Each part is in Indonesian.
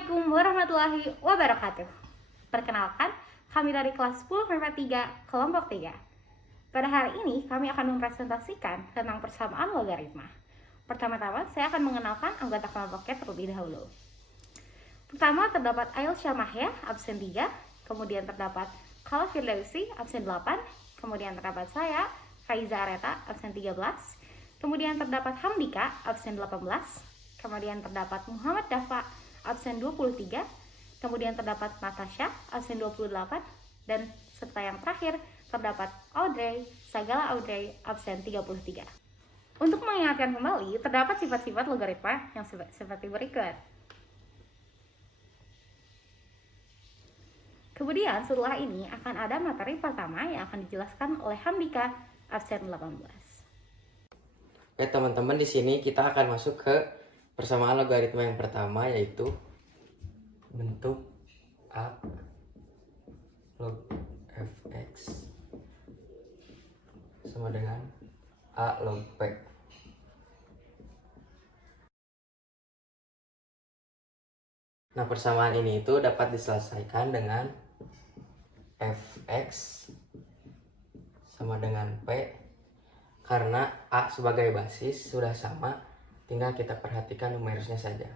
Assalamualaikum warahmatullahi wabarakatuh. Perkenalkan, kami dari kelas 10 MIPA 3, kelompok 3. Pada hari ini, kami akan mempresentasikan tentang persamaan logaritma. Pertama-tama, saya akan mengenalkan anggota kelompoknya terlebih dahulu. Pertama, terdapat Ail Syamahya, absen 3. Kemudian terdapat Kala Firdausi, absen 8. Kemudian terdapat saya, Faiza Areta, absen 13. Kemudian terdapat Hamdika, absen 18. Kemudian terdapat Muhammad Dafa, absen 23. Kemudian terdapat Natasha, absen 28. Dan serta yang terakhir terdapat Audrey, Sagala Audrey, absen 33. Untuk mengingatkan kembali, terdapat sifat-sifat logaritma yang seperti berikut. Kemudian setelah ini akan ada materi pertama yang akan dijelaskan oleh Hamdika, absen 18. Oke teman-teman, di sini kita akan masuk ke persamaan logaritma yang pertama, yaitu bentuk A log fx sama dengan A log P. Nah, persamaan ini itu dapat diselesaikan dengan fx sama dengan P. Karena A sebagai basis sudah sama, tinggal kita perhatikan numerusnya saja.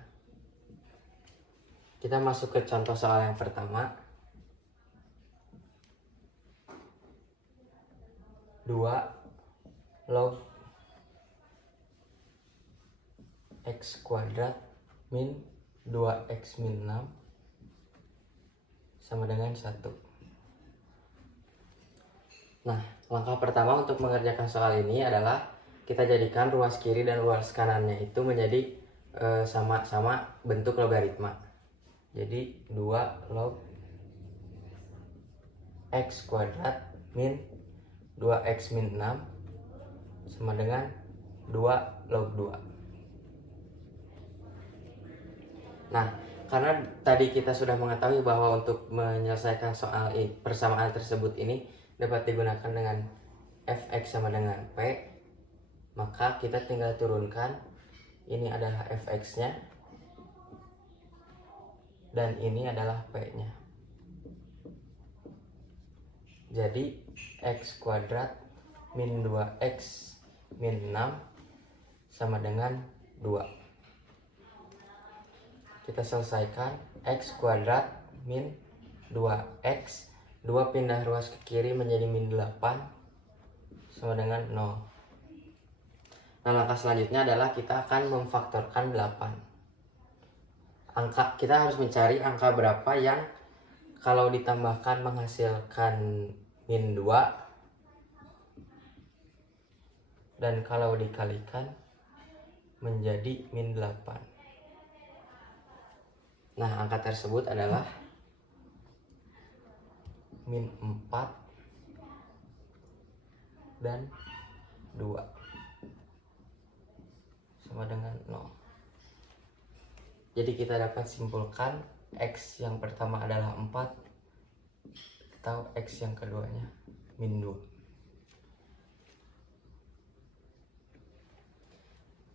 Kita masuk ke contoh soal yang pertama. 2 log x kuadrat min 2x min 6 sama dengan 1. Nah, langkah pertama untuk mengerjakan soal ini adalah kita jadikan ruas kiri dan ruas kanannya itu menjadi sama-sama bentuk logaritma. Jadi 2 log x kuadrat min 2x min 6 sama dengan 2 log 2. Nah, karena tadi kita sudah mengetahui bahwa untuk menyelesaikan soal persamaan tersebut ini dapat digunakan dengan fx sama dengan p, maka kita tinggal turunkan. Ini adalah fx-nya dan ini adalah p-nya. Jadi x kuadrat min 2x min 6 sama dengan 2. Kita selesaikan. X kuadrat min 2x, 2 pindah ruas ke kiri menjadi min 8 sama dengan 0. Nah, langkah selanjutnya adalah kita akan memfaktorkan 8. Kita harus mencari angka berapa yang kalau ditambahkan menghasilkan min 2 dan kalau dikalikan menjadi min 8. Nah, angka tersebut adalah min 4 dan 2 sama dengan 0. Jadi kita dapat simpulkan x yang pertama adalah 4 atau x yang keduanya min 2.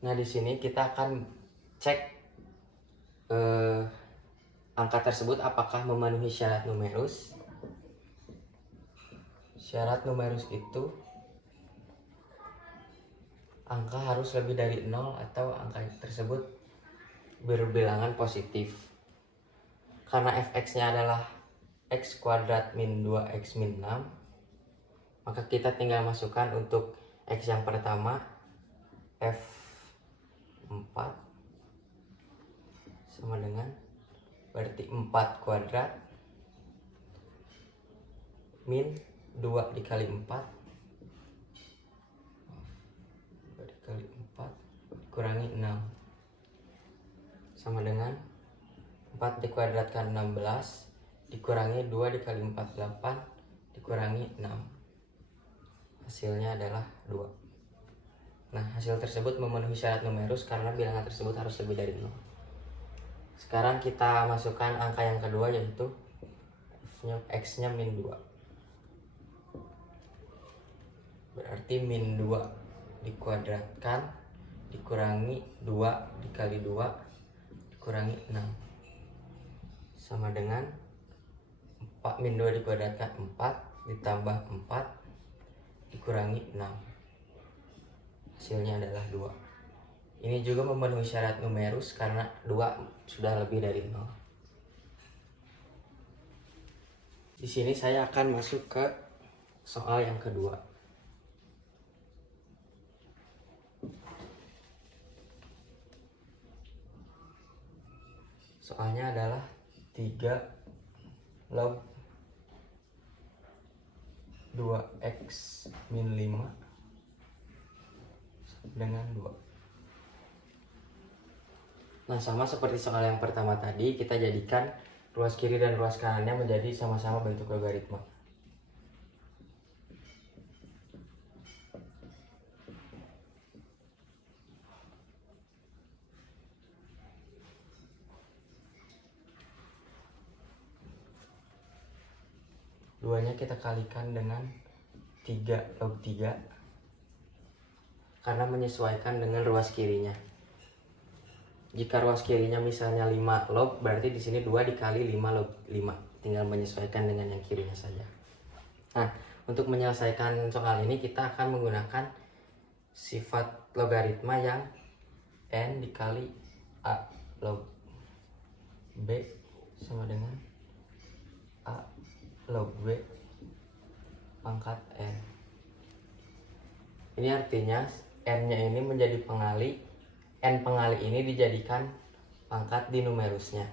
Nah, di sini kita akan cek angka tersebut apakah memenuhi syarat numerus. Syarat numerus itu angka harus lebih dari 0 atau angka tersebut berbilangan positif. Karena fx-nya adalah x kuadrat min 2x min 6, maka kita tinggal masukkan untuk x yang pertama f4 sama dengan berarti 4 kuadrat min 2 dikali 4 dikali 4 dikurangi 6 sama dengan 4 dikuadratkan 16 dikurangi 2 dikali 4 8 dikurangi 6. Hasilnya adalah 2. Nah, hasil tersebut memenuhi syarat numerus karena bilangan tersebut harus lebih dari 0. Sekarang kita masukkan angka yang kedua, yaitu x-nya min 2. Berarti min 2 dikuadratkan dikurangi 2 dikali 2 dikurangi 6 sama dengan 4 min 2 dikuadratkan 4 ditambah 4 dikurangi 6. Hasilnya adalah 2. Ini juga memenuhi syarat numerus karena 2 sudah lebih dari 0. Di sini saya akan masuk ke soal yang kedua. Soalnya adalah 3 log 2x min 5 dengan 2. Nah, sama seperti soal yang pertama tadi, kita jadikan ruas kiri dan ruas kanannya menjadi sama-sama bentuk logaritma. Duanya kita kalikan dengan 3 log 3 karena menyesuaikan dengan ruas kirinya. Jika ruas kirinya misalnya 5 log, berarti di sini 2 dikali 5 log 5. Tinggal menyesuaikan dengan yang kirinya saja. Nah, untuk menyelesaikan soal ini kita akan menggunakan sifat logaritma yang n dikali a log b sama dengan a log b pangkat n. Ini artinya n-nya ini menjadi pengali, n pengali ini dijadikan pangkat di numerusnya.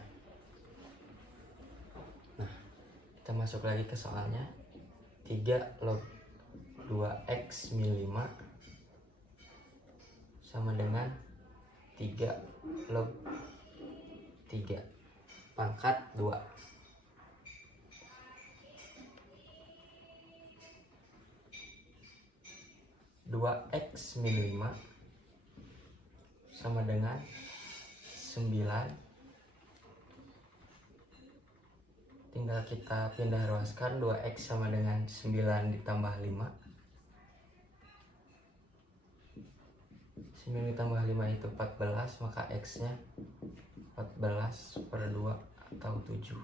Nah, kita masuk lagi ke soalnya. 3 log 2x min 5 sama dengan 3 log 3 pangkat 2. 2x min 5 sama dengan 9. Tinggal kita pindah ruaskan, 2x sama dengan 9 ditambah 5. 9 ditambah 5 itu 14, maka x-nya 14/2 atau 7.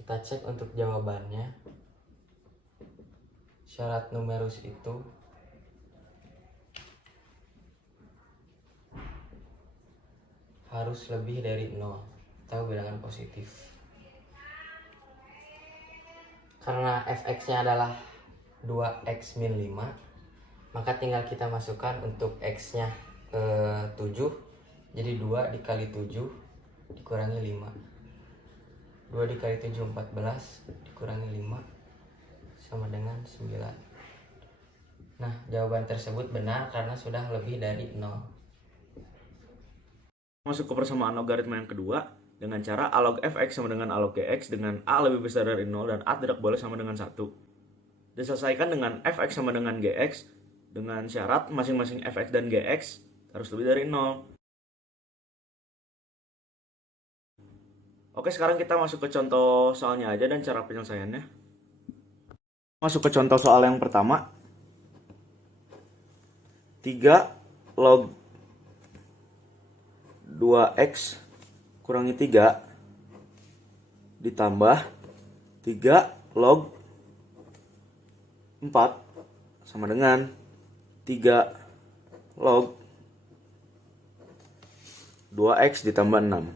Kita cek untuk jawabannya. Syarat numerus itu harus lebih dari 0 atau bilangan positif. Karena fx-nya adalah 2x min 5, maka tinggal kita masukkan untuk x-nya 7. Jadi 2 dikali 7 dikurangi 5. 2 dikali 7 14 dikurangi 5 sama dengan 9. Nah, jawaban tersebut benar karena sudah lebih dari 0. Masuk ke persamaan logaritma yang kedua dengan cara a log fx sama dengan a log gx dengan a lebih besar dari 0 dan a tidak boleh sama dengan 1. Diselesaikan dengan fx sama dengan gx dengan syarat masing-masing fx dan gx harus lebih dari 0. Oke, sekarang kita masuk ke contoh soalnya aja dan cara penyelesaiannya. Masuk ke contoh soal yang pertama. 3 log 2x kurangi 3 ditambah 3 log 4 sama dengan 3 log 2x ditambah 6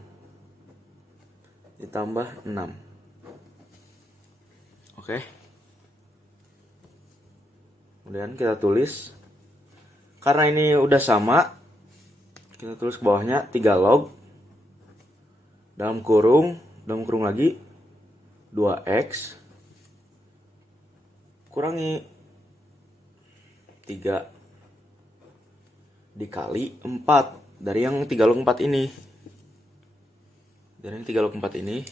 ditambah 6. Oke. Kemudian kita tulis, karena ini udah sama, kita tulis ke bawahnya 3 log dalam kurung lagi 2x kurangi 3 dikali 4 dari yang 3 log 4 ini. Dari yang 3 log 4 ini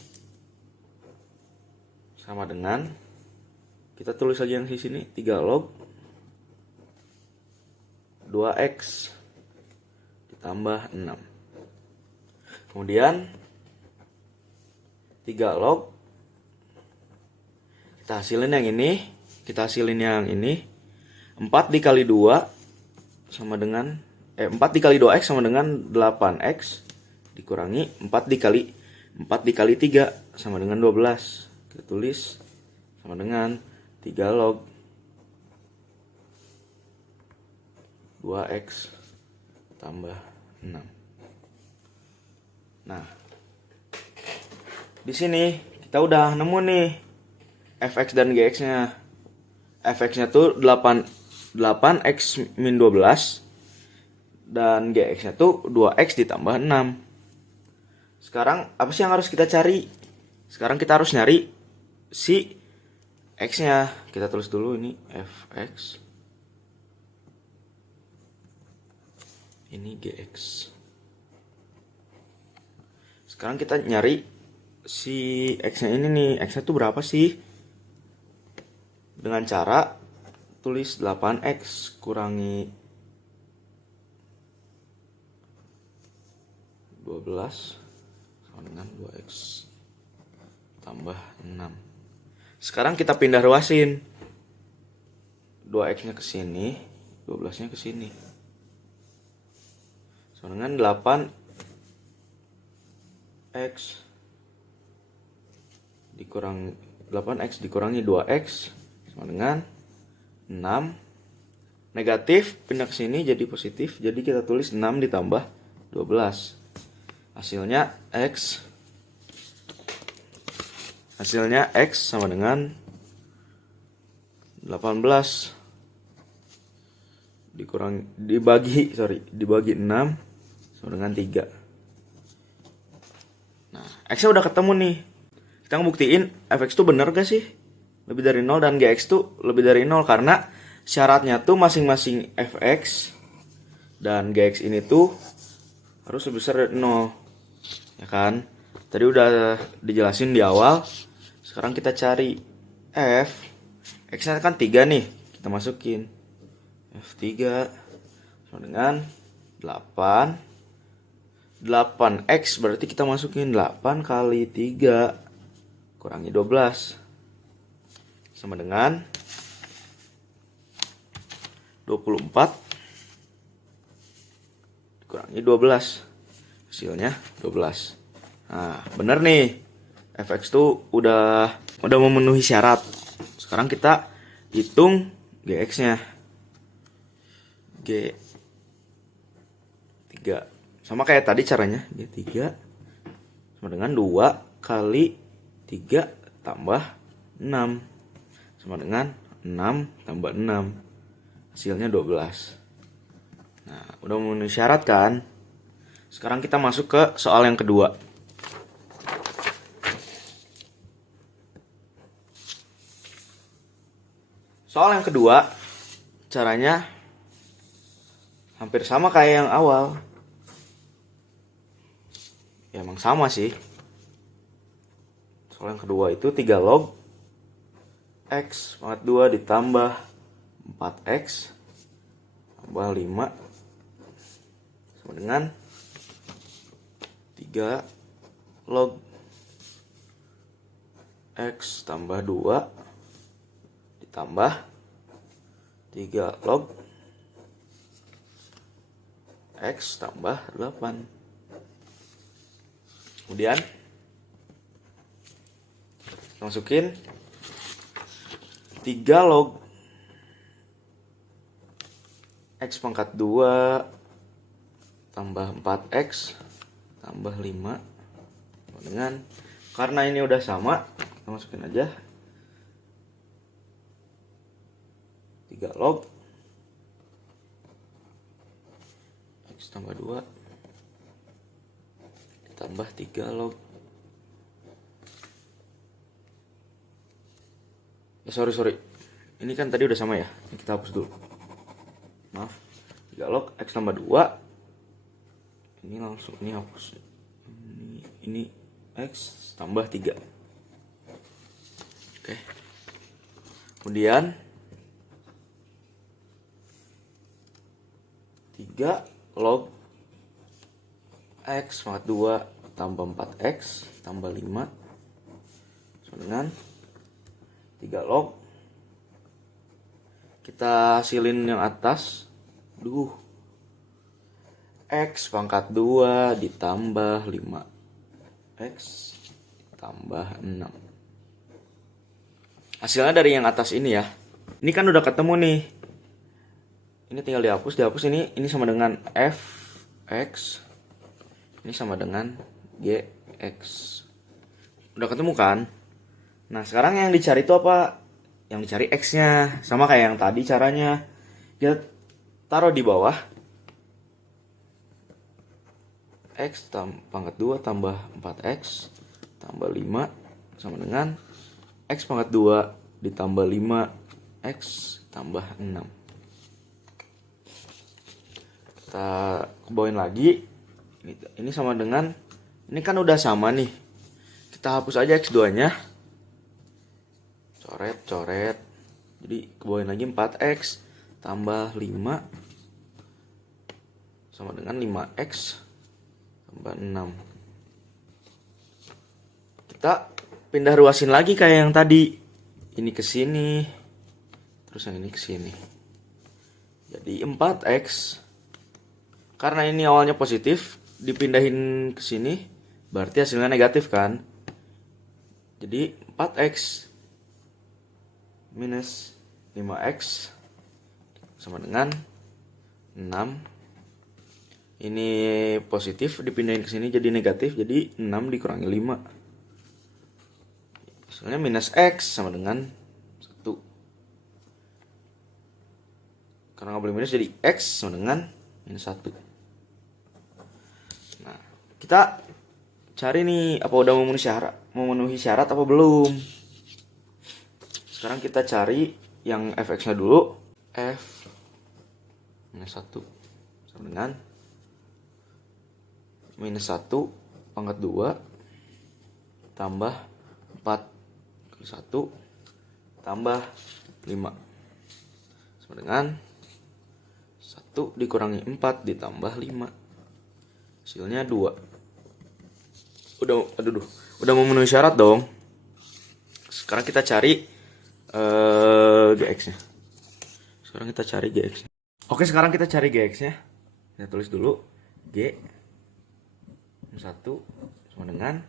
sama dengan, kita tulis lagi yang di sini 3 log 2x ditambah 6. Kemudian 3 log, kita hasilin yang ini, 4 dikali 2 sama dengan 4 dikali 2x sama dengan 8x dikurangi 4 dikali 3 sama dengan 12. Kita tulis sama dengan 3 log 2x tambah 6. Nah, di sini kita udah nemu nih fx dan gx-nya. Fx-nya tuh 8x min 12 dan gx-nya tuh 2x ditambah 6. Sekarang apa sih yang harus kita cari? Sekarang kita harus nyari si x-nya. Kita tulis dulu ini fx. Ini gx. Sekarang kita nyari si x-nya ini nih. X-nya tuh berapa sih? Dengan cara tulis 8x kurangi 12 sama dengan 2x tambah 6. Sekarang kita pindah ruasin. 2x-nya ke sini, 12-nya ke sini. Sama dengan 8x dikurangi 2x sama dengan 6. Negatif pindah ke sini jadi positif. Jadi kita tulis 6 ditambah 12. Hasilnya x sama dengan 18 dibagi 6 sama dengan 3. Nah, x-nya udah ketemu nih. Kita ngebuktiin fx tuh bener gak sih? Lebih dari 0 dan gx tuh lebih dari 0 karena syaratnya tuh masing-masing fx dan gx ini tuh harus lebih besar dari 0. Ya kan? Tadi udah dijelasin di awal. Sekarang kita cari f. X-nya kan 3 nih. Kita masukin f3 sama dengan 8. 8x berarti kita masukin 8 kali 3 kurangi 12 sama dengan 24 dikurangi 12. Hasilnya 12. Nah, bener nih. Fx tuh udah memenuhi syarat. Sekarang kita hitung gx-nya. G3. Sama kayak tadi caranya. G3 sama dengan 2 kali 3 tambah 6 sama dengan 6 tambah 6. Hasilnya 12. Nah, udah memenuhi syarat kan? Sekarang kita masuk ke soal yang kedua. Soal yang kedua, caranya hampir sama kayak yang awal. Ya emang sama sih. Soal yang kedua itu 3 log x pangkat 2 ditambah 4x tambah 5 sama dengan 3 log x tambah 2 ditambah 3 log x tambah 8. Kemudian masukin 3 log x pangkat 2 tambah 4x tambah 5 dengan, karena ini udah sama, kita masukin aja 3 log x tambah 2 ditambah 3 log sorry ini kan tadi udah sama ya, ini kita hapus dulu, maaf. 3 log x tambah 2 ini langsung ini hapus, ini x tambah 3. Oke. Kemudian 3 log x pangkat 2 tambah 4x tambah 5 sama dengan 3 log, kita hasilin yang atas. X pangkat 2 ditambah 5X tambah 6. Hasilnya dari yang atas ini ya. Ini kan udah ketemu nih. Ini tinggal dihapus. Ini sama dengan Fx. Ini sama dengan Gx. Udah ketemu kan? Nah, sekarang yang dicari itu apa? Yang dicari X-nya. Sama kayak yang tadi caranya. Kita taruh di bawah. X pangkat 2 tambah 4X tambah 5 sama dengan X pangkat 2 ditambah 5X tambah 6. Kita kebawain lagi. Ini sama dengan, ini kan udah sama nih. Kita hapus aja X2-nya. Coret. Jadi kebawain lagi 4X tambah 5 sama dengan 5X tambah 6. Kita pindah ruasin lagi kayak yang tadi. Ini ke sini. Terus yang ini ke sini. Jadi 4X. Karena ini awalnya positif, dipindahin ke sini, berarti hasilnya negatif kan? Jadi 4X minus 5X sama dengan 6. Ini positif dipindahin ke sini jadi negatif, jadi 6 dikurangi 5. Hasilnya minus X sama dengan 1. Karena nggak boleh minus jadi X sama dengan minus 1. Nah, kita cari nih apa udah memenuhi syarat apa belum. Sekarang kita cari yang fx-nya dulu. F minus 1 sama dengan minus 1 pangkat 2 tambah 4 kali 1 tambah 5 sama dengan 1 dikurangi 4 ditambah 5. Hasilnya 2. Udah memenuhi syarat dong. Sekarang kita cari GX-nya. Oke, sekarang kita cari GX-nya. Kita tulis dulu G 1 sama dengan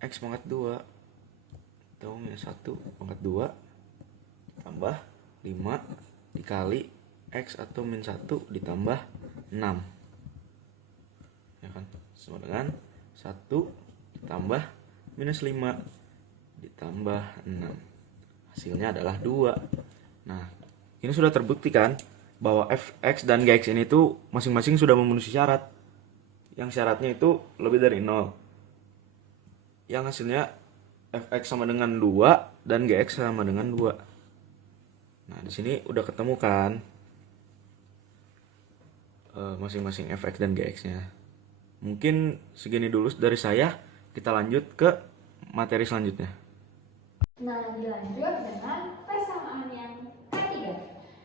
X pangkat 2 atau minus 1 pangkat 2 tambah 5 dikali X atau min 1 ditambah 6. Ya kan? Sama dengan 1 ditambah minus 5 ditambah 6. Hasilnya adalah 2. Nah, ini sudah terbukti kan bahwa fx dan gx ini tuh masing-masing sudah memenuhi syarat. Yang syaratnya itu lebih dari 0. Yang hasilnya fx sama dengan 2 dan gx sama dengan 2. Nah, di sini udah ketemu kan masing-masing fx dan gx-nya. Mungkin segini dulu dari saya. Kita lanjut ke materi selanjutnya. Nah, dilanjut dengan persamaan yang ketiga.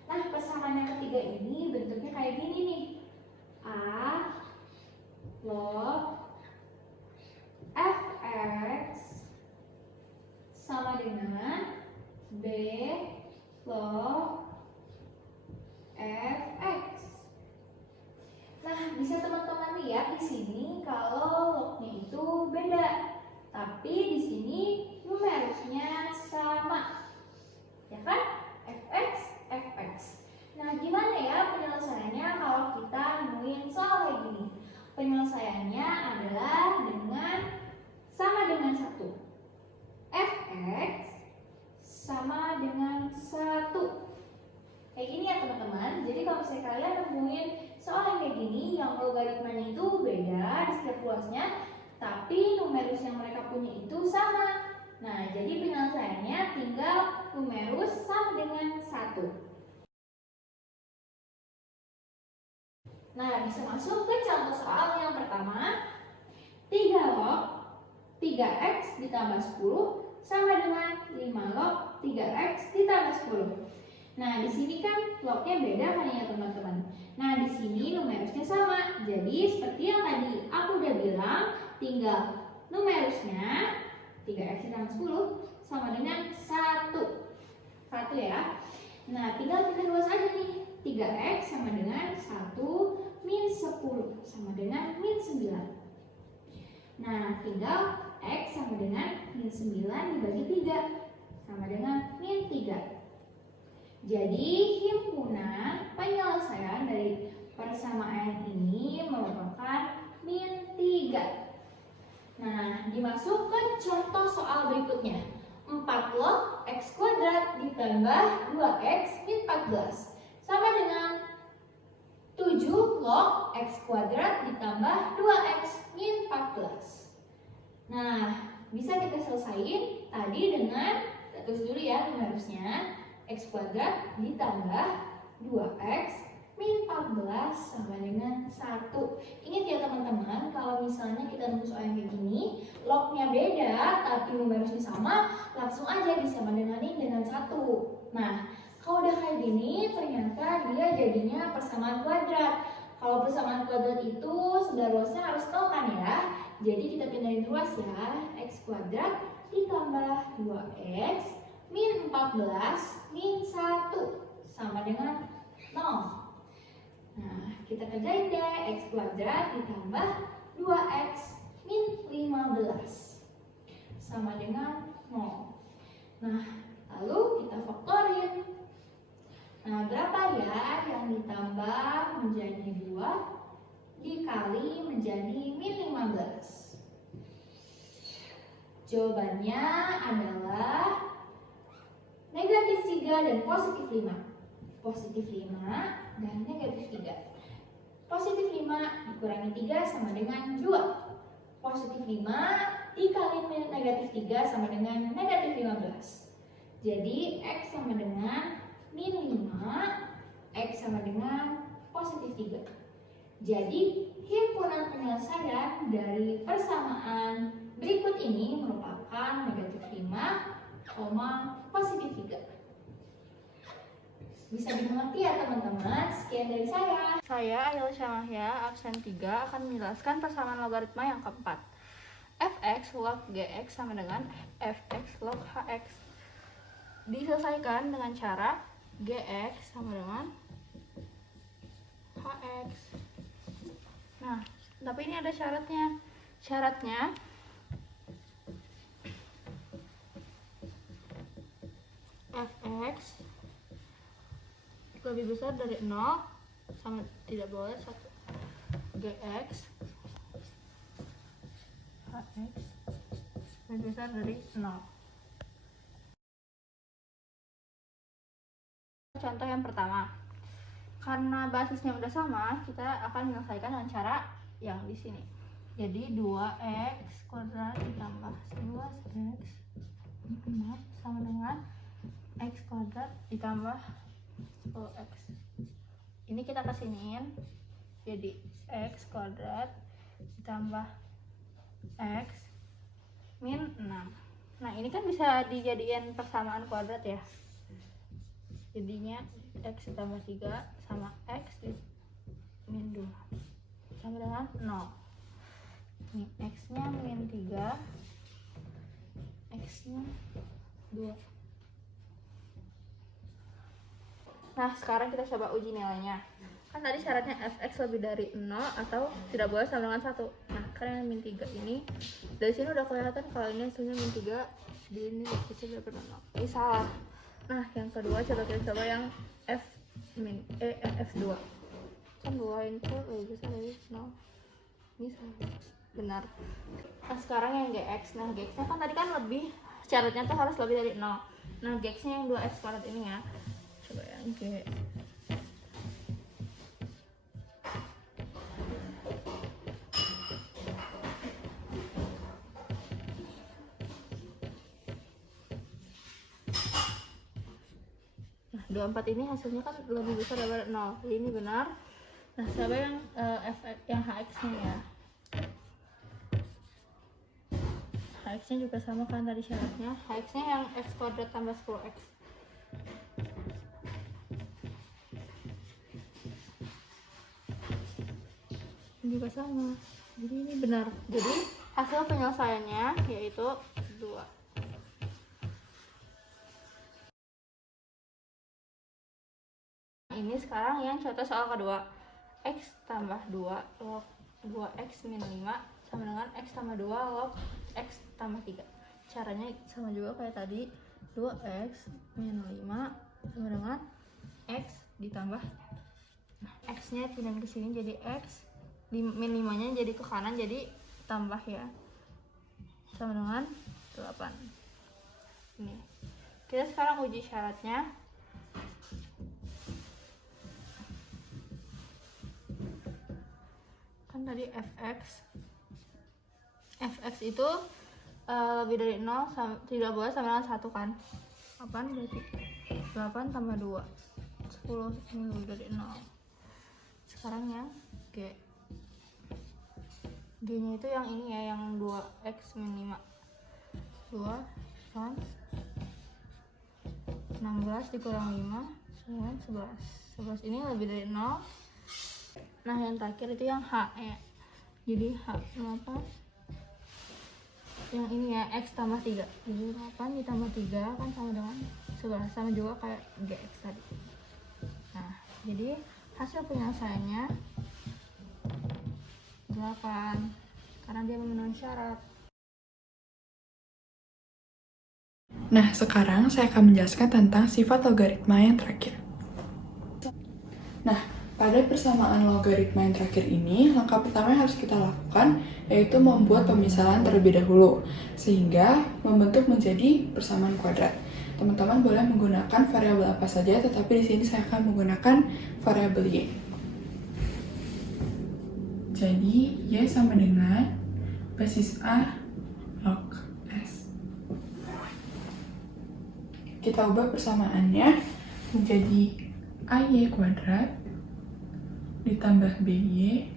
Nah, persamaan yang ketiga ini bentuknya kayak gini nih. A log fx sama dengan B log fx. Nah, bisa teman-teman lihat di sini kalau lognya itu beda, tapi di sini numerusnya sama, ya kan? fx. Nah, gimana ya penyelesaiannya kalau kita nemuin soal kayak gini? Penyelesaiannya adalah dengan sama dengan 1. fx sama dengan 1. Kayak gini ya teman-teman. Jadi kalau misalnya kalian nemuin soal yang kayak gini, yang logaritmanya itu beda di setiap ruasnya, tapi numerus yang mereka punya itu sama. Nah, jadi penyelesaiannya tinggal numerus sama dengan 1. Nah, bisa masuk ke contoh soal yang pertama. 3 log 3x ditambah 10 sama dengan 5 log 3x ditambah 10. Nah, di sini kan lognya beda kan ya teman-teman. Nah, di sini numerusnya sama. Jadi seperti yang tadi aku udah bilang, tinggal numerusnya 3x ditambah 10 sama dengan 1. 1 ya. Nah, tinggal kita luas aja nih. 3x sama dengan 1 min 10 sama dengan min 9. Nah, tinggal X sama dengan min 9 dibagi 3 sama dengan min 3. Jadi, himpunan penyelesaian dari persamaan ini merupakan min 3. Nah, dimasuk ke contoh soal berikutnya. 4 log X kuadrat ditambah 2X min 14 sama dengan 7 log X kuadrat ditambah 2X min 14. Nah, bisa kita selesaiin tadi dengan, kita tulis dulu ya numerusnya, X kuadrat ditambah 2X min 14 sama dengan 1. Ingat ya teman-teman, kalau misalnya kita nemu soal yang kayak gini, lognya beda tapi numerusnya sama, langsung aja disamain dengan 1. Nah, kalau udah kayak gini, ternyata dia jadinya persamaan kuadrat. Kalau persamaan kuadrat itu sudahruasnya harus 0 kan ya. Jadi kita pindahin ruas ya. X kuadrat ditambah 2X min 14 min 1 sama dengan 0. Nah, kita kerjain deh. X kuadrat ditambah 2X min 15 sama dengan 0. Nah, lalu kita faktorin. Nah, berapa ya yang ditambah menjadi 2 dikali menjadi min 15? Jawabannya adalah negatif 3 dan positif 5. Positif 5 dan negatif 3. Positif 5 dikurangi 3 sama dengan 2. Positif 5 dikali negatif 3 sama dengan negatif 15. Jadi X sama dengan min 5, X sama dengan positif 3. Jadi himpunan penyelesaian dari persamaan berikut ini merupakan negatif 5, positif 3. Bisa dimengerti ya teman-teman. Sekian dari saya. Saya Ayel Syamahya, absen 3, akan menjelaskan persamaan logaritma yang keempat. Fx log Gx sama dengan Fx log Hx. Diselesaikan dengan cara Gx sama dengan Hx. Nah, tapi ini ada syaratnya. Syaratnya Fx lebih besar dari 0 sama tidak boleh 1. Gx Hx lebih besar dari 0. Contoh yang pertama, karena basisnya udah sama, kita akan menyelesaikan dengan cara yang di sini. Jadi 2x kuadrat ditambah 11x sama dengan x kuadrat ditambah 10x. Ini kita kesiniin jadi x kuadrat ditambah x min 6. Nah, ini kan bisa dijadiin persamaan kuadrat ya. Jadinya x ditambah 3 sama x min 2 sama dengan 0. Ini x nya min 3, x nya 2. Nah, sekarang kita coba uji nilainya. Kan tadi syaratnya fx lebih dari 0 atau tidak boleh sama dengan 1. Nah, karena yang min 3 ini, dari sini udah kelihatan kalau ini hasilnya min 3, di ini hasilnya berapa 0. Ini salah. Nah, yang kedua coba kita coba yang f2. Kan 2 itu lebih besar dari 0. Ini salah. Benar. Nah, sekarang yang gx. Nah, gx-nya kan tadi kan lebih, syaratnya tuh harus lebih dari 0. Nah, gx-nya yang 2x kuadrat ini ya. Coba yang G. Nah, 24 ini hasilnya kan lebih besar daripada 0. Jadi ini benar. Nah, coba yang yang hx-nya ya. Hx-nya juga sama kan tadi syaratnya. Hx-nya yang x kuadrat tambah 10x. Juga sama, jadi ini benar. Jadi hasil penyelesaiannya yaitu 2. Ini sekarang yang contoh soal kedua. X tambah 2 log 2X min 5 sama dengan X tambah 2 log X tambah 3. Caranya sama juga kayak tadi, 2X min 5 sama dengan X ditambah X nya pindahin ke sini jadi X, min 5 nya jadi ke kanan jadi tambah ya, sama dengan 8. Ini kita sekarang uji syaratnya. Kan tadi fx itu lebih dari 0 tidak boleh sama dengan 1 kan. 8 berarti 8 tambah 2 10, ini lebih dari 0. Sekarang ya G nya itu yang ini ya, yang 2X min 5, 2 kan 16 dikurang 5 sama 11 ini lebih dari 0. Nah yang terakhir itu yang H ya, jadi H 8 yang ini ya, X tambah 3, jadi 8 ditambah 3 kan sama dengan 11, sama juga kayak GX tadi. Nah jadi hasil penyelesaiannya 8 karena dia memenuhi syarat. Nah, sekarang saya akan menjelaskan tentang sifat logaritma yang terakhir. Nah, pada persamaan logaritma yang terakhir ini, langkah pertama yang harus kita lakukan yaitu membuat pemisalan terlebih dahulu, sehingga membentuk menjadi persamaan kuadrat. Teman-teman boleh menggunakan variabel apa saja, tetapi di sini saya akan menggunakan variabel Y. Jadi, Y sama dengan basis A log S. Kita ubah persamaannya menjadi AY kuadrat ditambah BY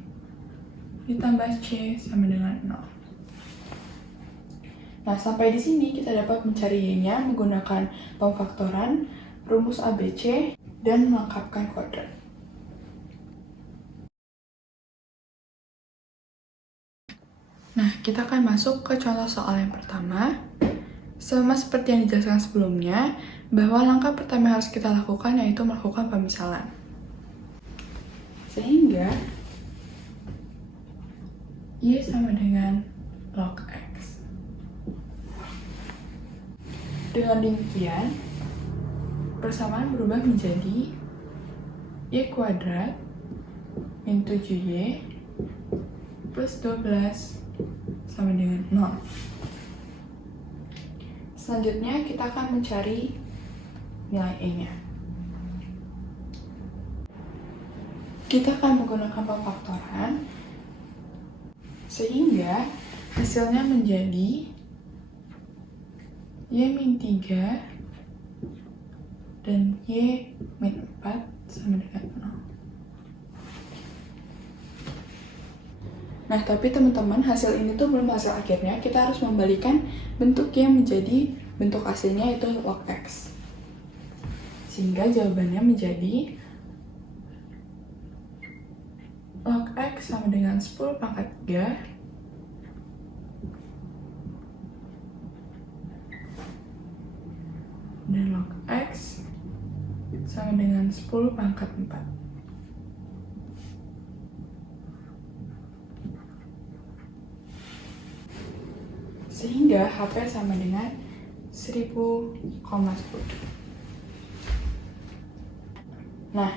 ditambah C sama dengan 0. Nah, sampai di sini kita dapat mencari Y-nya menggunakan pemfaktoran, rumus ABC, dan melengkapkan kuadrat. Nah, kita akan masuk ke contoh soal yang pertama. Sama seperti yang dijelaskan sebelumnya, bahwa langkah pertama yang harus kita lakukan yaitu melakukan pemisalan. Sehingga Y sama dengan log X. Dengan demikian, persamaan berubah menjadi Y kuadrat min 7Y plus 12 sama dengan 0. Selanjutnya kita akan mencari nilai E-nya. Kita akan menggunakan pemfaktoran sehingga hasilnya menjadi Y min 3 dan Y min 4 sama dengan 0. Nah, tapi teman-teman, hasil ini tuh belum hasil akhirnya. Kita harus membalikan bentuk yang menjadi bentuk aslinya, yaitu log X. Sehingga jawabannya menjadi log X sama dengan 10 pangkat 3 dan log X sama dengan 10 pangkat 4. Sehingga HP sama dengan 1000,10. Nah,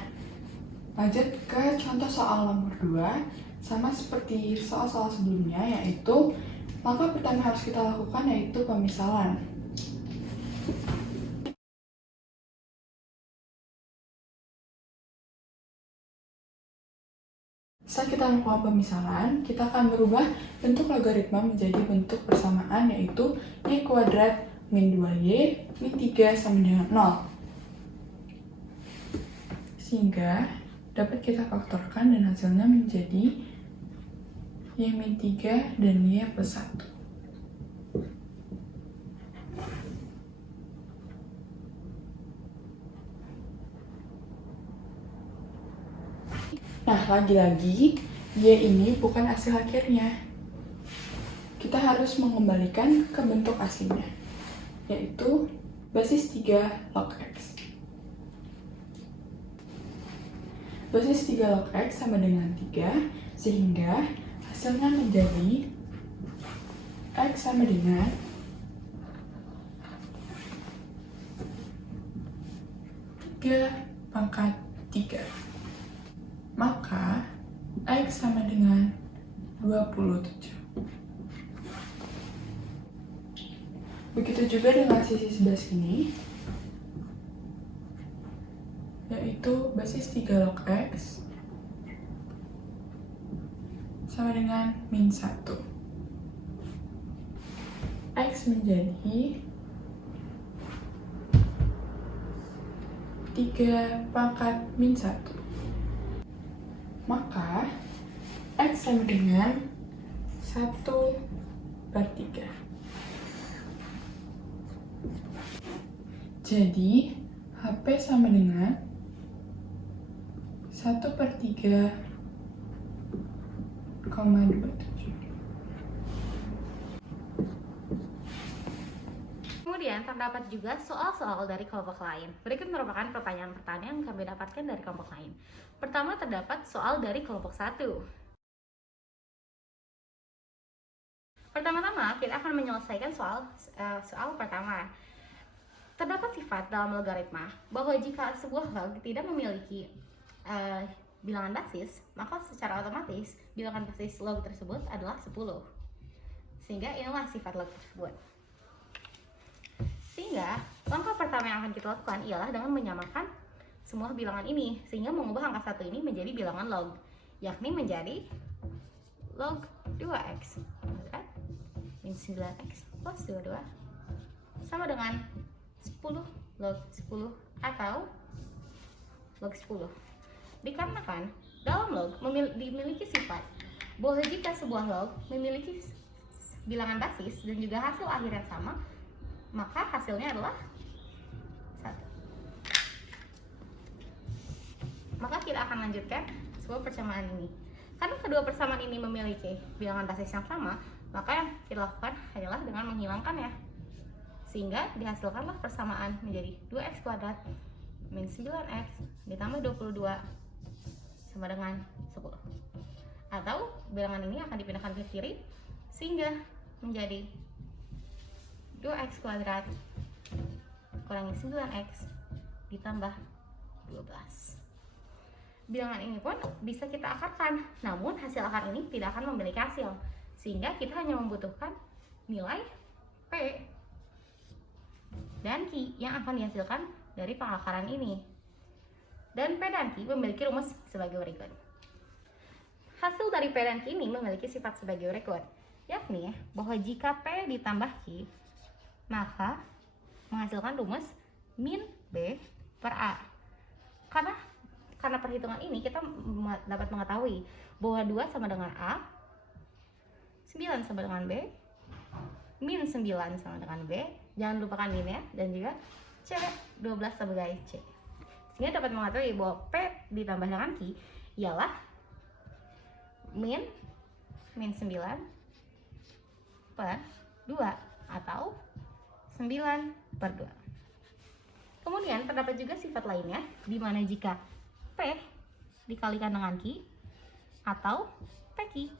lanjut ke contoh soal nomor 2. Sama seperti soal-soal sebelumnya, yaitu langkah pertama yang harus kita lakukan yaitu pemisalan. Saat kita melakukan pemisalan, kita akan merubah bentuk logaritma menjadi bentuk persamaan, yaitu Y kuadrat min 2Y min 3 sama dengan 0. Sehingga dapat kita faktorkan dan hasilnya menjadi Y min 3 dan Y plus 1. Nah, lagi-lagi, Y ini bukan hasil akhirnya. Kita harus mengembalikan ke bentuk aslinya, yaitu basis 3 log X. basis 3 log X sama dengan 3, sehingga hasilnya menjadi X sama dengan 3 pangkat 3. Maka X sama dengan 27. Begitu juga dengan sisi sebelah sini, yaitu basis 3 log X sama dengan min 1. X menjadi 3 pangkat min 1. Maka X sama dengan 1/3. Jadi HP sama dengan 1/3,27. Kemudian terdapat juga soal-soal dari kelompok lain. Berikut merupakan pertanyaan-pertanyaan yang kami dapatkan dari kelompok lain. Pertama, terdapat soal dari kelompok 1. Pertama-tama, kita akan menyelesaikan soal pertama. Terdapat sifat dalam logaritma bahwa jika sebuah log tidak memiliki bilangan basis, maka secara otomatis bilangan basis log tersebut adalah 10. Sehingga inilah sifat log tersebut. Sehingga langkah pertama yang akan kita lakukan ialah dengan menyamakan semua bilangan ini, sehingga mengubah angka 1 ini menjadi bilangan log, yakni menjadi log 2x min 9x plus 22 sama dengan 10 log 10 atau log 10. Dikarenakan dalam log dimiliki sifat bahwa jika sebuah log memiliki bilangan basis dan juga hasil akhir yang sama, maka hasilnya adalah 1. Maka kita akan lanjutkan sebuah persamaan ini. Karena kedua persamaan ini memiliki bilangan basis yang sama, maka yang kita lakukan hanyalah dengan menghilangkannya. Sehingga dihasilkanlah persamaan menjadi 2x kuadrat min 9x ditambah 22 sama dengan 10. Atau bilangan ini akan dipindahkan ke kiri sehingga menjadi 2x kuadrat kurangi 9x ditambah 12. Bilangan ini pun bisa kita akarkan, namun hasil akar ini tidak akan memiliki hasil, sehingga kita hanya membutuhkan nilai P dan Q yang akan dihasilkan dari pengakaran ini. Dan P dan Q memiliki rumus sebagai berikut. Hasil dari P dan Q ini memiliki sifat sebagai berikut, yakni bahwa jika P ditambah Q, maka menghasilkan rumus min B per A. Karena perhitungan ini kita dapat mengetahui bahwa 2 sama dengan A, 9 sama dengan B, min 9 sama dengan B, jangan lupakan min ya, dan juga C 12 sebagai C. Sehingga dapat mengetahui bahwa P ditambah dengan Q ialah min 9 per 2 atau 9/2. Kemudian terdapat juga sifat lainnya di mana jika P dikalikan dengan Q atau PQ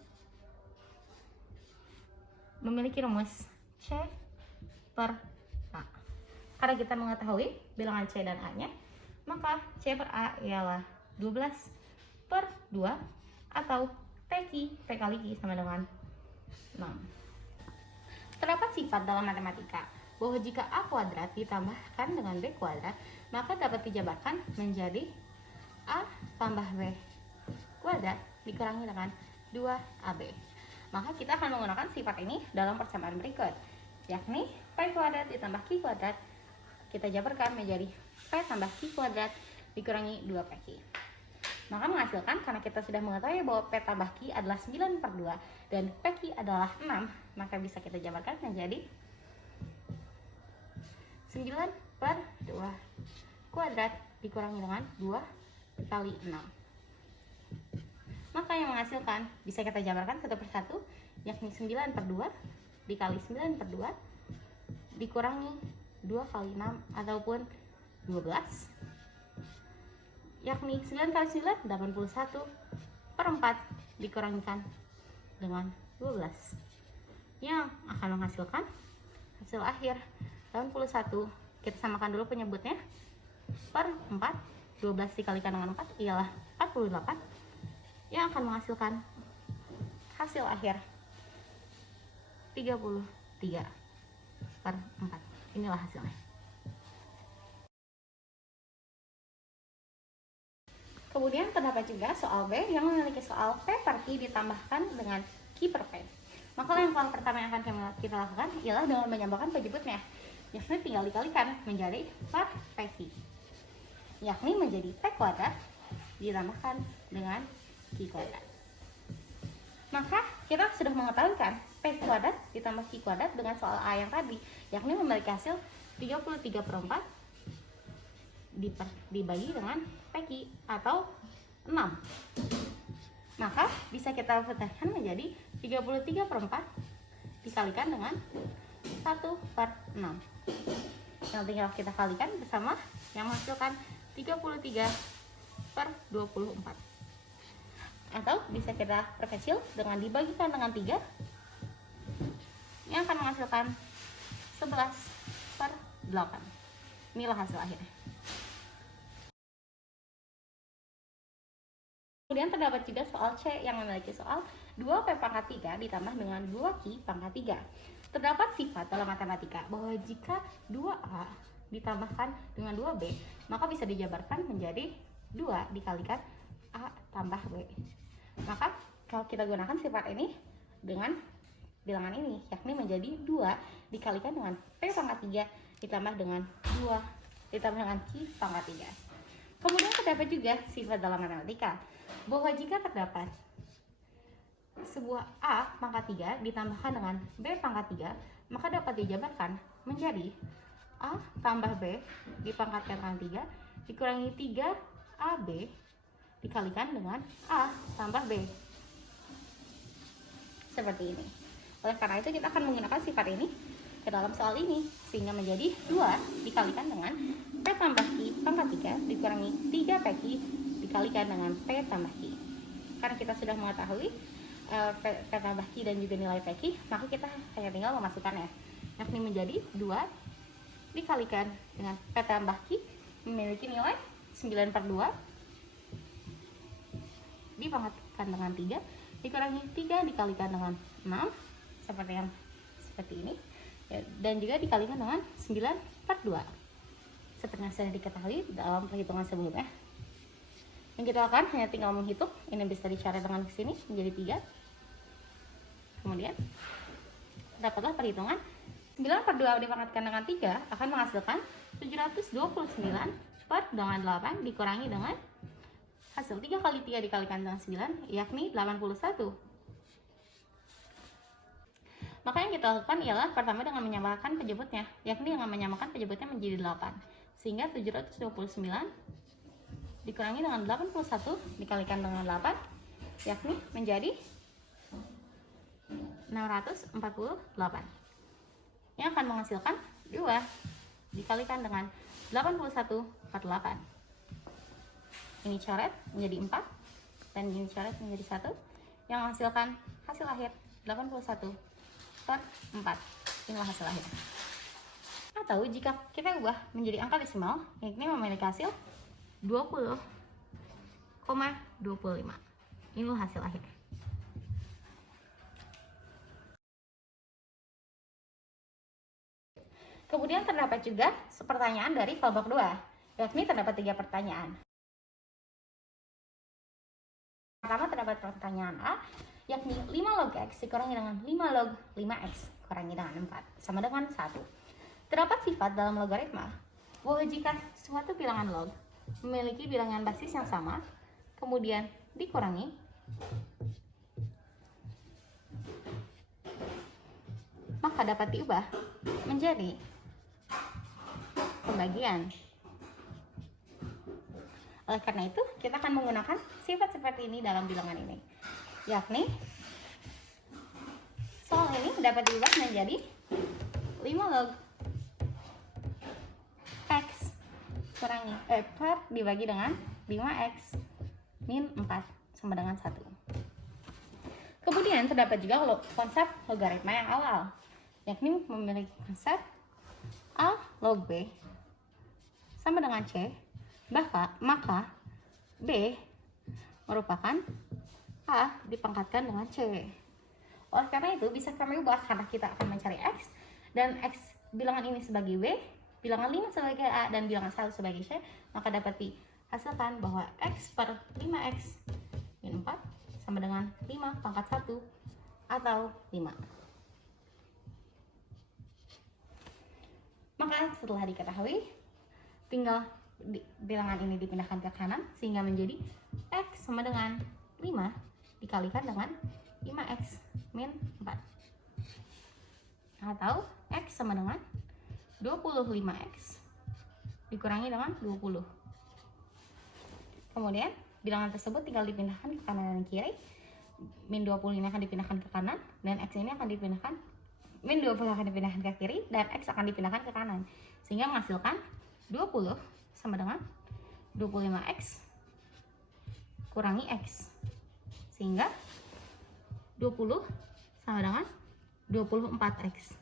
memiliki rumus C per A. Karena kita mengetahui bilangan C dan A-nya, maka C per A ialah 12/2 atau PQ, P kali Q sama dengan 6. Terdapat sifat dalam matematika bahwa jika A kuadrat ditambahkan dengan B kuadrat, maka dapat dijabarkan menjadi A tambah B kuadrat dikurangi dengan 2AB. Maka kita akan menggunakan sifat ini dalam persamaan berikut, yakni P kuadrat ditambah Q kuadrat kita jabarkan menjadi P tambah Q kuadrat dikurangi 2PQ. Maka menghasilkan, karena kita sudah mengetahui bahwa P tambah Q adalah 9/2 dan PQ adalah 6, maka bisa kita jabarkan menjadi 9/2 kuadrat dikurangi dengan 2 kali 6. Maka yang menghasilkan bisa kita jabarkan satu persatu, yakni 9/2 dikali 9/2 dikurangi 2 kali 6 ataupun 12 yakni 9 kali 9, 81 per 4 dikurangikan dengan 12 yang akan menghasilkan hasil akhir 81. Kita samakan dulu penyebutnya per 4, 12 dikalikan dengan 4 ialah 48 yang akan menghasilkan hasil akhir 33 per 4. Inilah hasilnya. Kemudian terdapat juga soal B yang memiliki soal P per Q ditambahkan dengan Q per P. Maka langkah pertama yang akan kita lakukan ialah dengan menyamakan penyebutnya, yakni tinggal dikalikan menjadi per PQ, yakni menjadi P kuadrat ditambahkan dengan Q kuadrat. Maka kita sudah mengetahui kan P kuadrat ditambah Q kuadrat dengan soal A yang tadi, yakni memiliki hasil 33 per 4 dibagi dengan PQ atau 6. Maka bisa kita pecahkan menjadi 33 per 4 dikalikan dengan 1 per 6. Yang tinggal kita kalikan bersama yang menghasilkan 33 per 24. Atau bisa kita perkecil dengan dibagikan dengan 3 yang akan menghasilkan 11 per 8. Inilah hasil akhirnya. Kemudian terdapat juga soal C yang memiliki soal 2P pangkat 3 ditambah dengan 2Q pangkat 3. Terdapat sifat dalam matematika bahwa jika 2A ditambahkan dengan 2B, maka bisa dijabarkan menjadi 2 dikalikan A tambah B. Maka kalau kita gunakan sifat ini dengan bilangan ini, yakni menjadi 2 dikalikan dengan P pangkat 3 ditambah dengan 2 ditambah dengan Q pangkat 3. Kemudian terdapat juga sifat dalam matematika bahwa jika terdapat sebuah A pangkat 3 ditambahkan dengan B pangkat 3, maka dapat dijabarkan menjadi A tambah B dipangkatkan dengan 3 dikurangi 3AB dikalikan dengan A tambah B. Seperti ini. Oleh karena itu kita akan menggunakan sifat ini ke dalam soal ini, sehingga menjadi 2 dikalikan dengan P tambah Q pangkat 3 dikurangi 3PQ dikalikan dengan P tambah Q. Karena kita sudah mengetahui P tambah Q dan juga nilai PQ, maka kita hanya tinggal memasukkannya, yakni menjadi 2 dikalikan dengan P tambah Q memiliki nilai 9 per 2 dipangkatkan dengan 3 dikurangi 3 dikalikan dengan 6 seperti ini ya, dan juga dikalikan dengan 9 per 2 seperti yang sudah diketahui dalam perhitungan sebelumnya. Yang kita lakukan hanya tinggal menghitung. Ini bisa dicoret dengan sini menjadi 3. Kemudian dapatlah perhitungan 9 per 2 dipangkatkan dengan 3 akan menghasilkan 729 per dengan 8 dikurangi dengan hasil 3 kali 3 dikalikan dengan 9, yakni 81. Maka yang kita lakukan ialah pertama dengan menyamakan penyebutnya, yakni dengan menyamakan penyebutnya menjadi 8. Sehingga 729 dikurangi dengan 81 dikalikan dengan 8, yakni menjadi 648. Yang akan menghasilkan 2 dikalikan dengan 81 per 8. Ini coret menjadi 4 dan ini coret menjadi 1 yang menghasilkan hasil akhir 81 per 4. Inilah hasil akhir. Atau jika kita ubah menjadi angka desimal, yakni memiliki hasil 20,25. Inilah hasil akhir. Kemudian terdapat juga pertanyaan dari kelompok 2, yakni terdapat 3 pertanyaan. Pertama terdapat pertanyaan A, yakni 5 log X dikurangi dengan 5 log 5X kurangi dengan 4 sama dengan 1. Terdapat sifat dalam logaritma bahwa jika suatu bilangan log memiliki bilangan basis yang sama, kemudian dikurangi, maka dapat diubah menjadi pembagian. Oleh karena itu, kita akan menggunakan sifat seperti ini dalam bilangan ini, yakni soal ini dapat diubah menjadi 5 log X kurangi per dibagi dengan 5x min 4 sama dengan 1. Kemudian terdapat juga konsep logaritma yang awal, yakni memiliki konsep A log B sama dengan C, maka B merupakan A dipangkatkan dengan C. Oleh karena itu bisa kami ubah karena kita akan mencari X dan X bilangan ini sebagai B, bilangan 5 sebagai A, dan bilangan 1 sebagai C, maka dapat dihasilkan bahwa X per 5X min 4 sama dengan 5 pangkat 1 atau 5. Maka setelah diketahui, tinggal bilangan ini dipindahkan ke kanan sehingga menjadi X sama dengan 5 dikalikan dengan 5X min 4 atau X sama dengan 25X dikurangi dengan 20. Kemudian bilangan tersebut tinggal dipindahkan ke kanan dan kiri. Min 20 ini akan dipindahkan ke kanan dan X ini akan dipindahkan, min 20 akan dipindahkan ke kiri dan X akan dipindahkan ke kanan sehingga menghasilkan 20 sama dengan 25X kurangi X sehingga 20 sama dengan 24X.